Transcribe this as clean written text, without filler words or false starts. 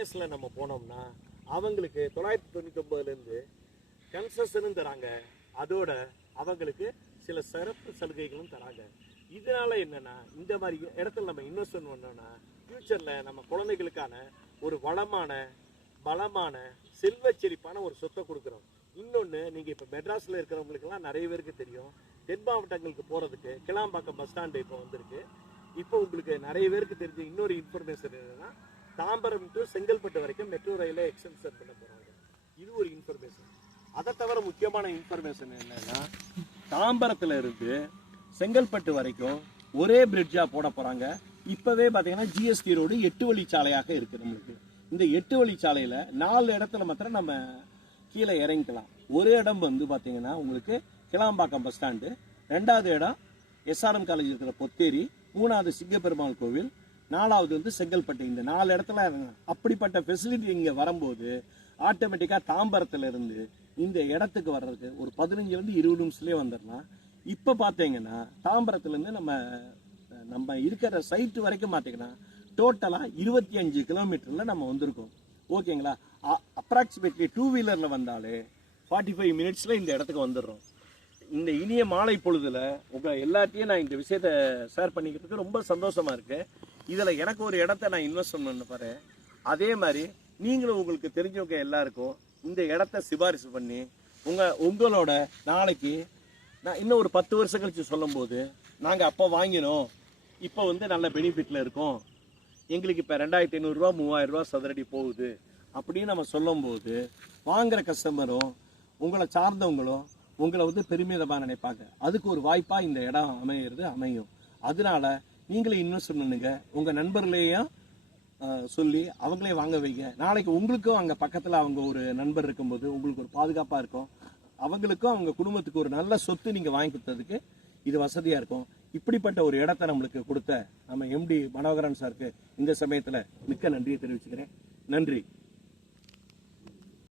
பேக்கர்ஸ்ல நம்ம போனோம்னா அவங்களுக்கு 999 கன்செஷனும் தராங்க, அதோட அவங்களுக்கு சில சிறப்பு சலுகைகளும் தராங்க. இதனால என்னன்னா இந்த மாதிரி இடத்துல நம்ம இன்வெஸ்ட்மெண்ட் பண்ணோம்னா ஃபியூச்சர்ல நம்ம குழந்தைகளுக்கான ஒரு வளமான பலமான செல்வ செழிப்பான ஒரு சொத்தை கொடுக்குறோம். இன்னொன்று, நீங்கள் இப்போ மெட்ராஸில் இருக்கிறவங்களுக்கெல்லாம் நிறைய பேருக்கு தெரியும், தென் மாவட்டங்களுக்கு போகிறதுக்கு கிளாம்பாக்கம் பஸ் ஸ்டாண்டு இப்போ வந்திருக்கு. இப்போ உங்களுக்கு நிறைய பேருக்கு தெரிஞ்ச இன்னொரு இன்ஃபர்மேஷன் என்னன்னா, தாம்பரம் டு செங்கல்பட்டு வரைக்கும் மெட்ரோ ரயிலை எக்ஸ்டென்ஷன் பண்ண போகிறாங்க. இது ஒரு இன்ஃபர்மேஷன். அதை தவிர முக்கியமான இன்ஃபர்மேஷன் என்னன்னா, தாம்பரத்தில் இருந்து செங்கல்பட்டு வரைக்கும் ஒரே பிரிட்ஜாக போட போகிறாங்க. இப்போவே பார்த்தீங்கன்னா ஜிஎஸ்டி ரோடு 8 வழிச்சாலையாக இருக்குது நம்மளுக்கு. இந்த 8 வழிச்சாலையில் 4 இடத்துல மாத்திரம் நம்ம கீழே இறங்கிக்கலாம். ஒரு இடம் வந்து பார்த்தீங்கன்னா உங்களுக்கு கிளாம்பாக்கம் பஸ் ஸ்டாண்டு, 2வது இடம் எஸ்ஆர்எம் காலேஜ் இருக்கிற பொத்தேரி, 3வது சிங்கப்பெருமாள் கோவில், 4வது வந்து செங்கல்பட்டு. இந்த 4 இடத்துல இறங்கலாம். அப்படிப்பட்ட ஃபெசிலிட்டி இங்கே வரும்போது ஆட்டோமேட்டிக்காக தாம்பரத்தில் இருந்து இந்த இடத்துக்கு வர்றதுக்கு ஒரு 15 to 20 நிமிஷத்துலேயே வந்துடலாம். இப்போ பார்த்தீங்கன்னா தாம்பரத்துலேருந்து நம்ம இருக்கிற சைட்டு வரைக்கும் பார்த்தீங்கன்னா டோட்டலாக 25 கிலோமீட்டரில் நம்ம வந்திருக்கோம். ஓகேங்களா? அப்ராக்சிமேட்லி 2 வீலரில் வந்தாலே 45 மினிட்ஸில் இந்த இடத்துக்கு வந்துடுறோம். இந்த இனிய மாலை பொழுதில் உங்கள் எல்லாத்தையும் நான் இந்த விஷயத்தை ஷேர் பண்ணிக்கிறதுக்கு ரொம்ப சந்தோஷமாக இருக்குது. இதில் எனக்கு ஒரு இடத்த நான் இன்வெஸ்ட்மெண்ட் பண்ண போகிறேன். அதே மாதிரி நீங்களும் உங்களுக்கு தெரிஞ்சவங்க எல்லாருக்கும் இந்த இடத்த சிபாரிசு பண்ணி உங்களோட நாளைக்கு நான் இன்னும் ஒரு 10 வருஷம் கழிச்சு சொல்லும்போது, நாங்கள் அப்போ வாங்கினோம், இப்போ வந்து நல்ல பெனிஃபிட்டில் இருக்கோம், எங்களுக்கு இப்போ 2500 ரூபா 3000 ரூபா சதுரடி போகுது அப்படின்னு நம்ம சொல்லும்போது வாங்குகிற கஸ்டமரும் உங்களை சார்ந்தவங்களும் உங்களை வந்து பெருமிதமாக நினைப்பாங்க. அதுக்கு ஒரு வாய்ப்பாக இந்த இடம் அமையும். அதனால நீங்களே இன்வெஸ்ட் பண்ணுங்க. உங்கள் நண்பர்களையும் சொல்லி அவங்களே வாங்க வைங்க. நாளைக்கு உங்களுக்கும் அங்கே பக்கத்தில் அவங்க ஒரு நண்பர் இருக்கும்போது உங்களுக்கு ஒரு பாதுகாப்பாக இருக்கும். அவங்களுக்கும் அவங்க குடும்பத்துக்கு ஒரு நல்ல சொத்து நீங்கள் வாங்கி கொடுத்ததுக்கு இது வசதியாக இருக்கும். இப்படிப்பட்ட ஒரு இடத்த நம்மளுக்கு கொடுத்த நம்ம எம்டி மனோகரன் சாருக்கு இந்த சமயத்தில் மிக்க நன்றியை தெரிவிச்சுக்கிறேன். நன்றி.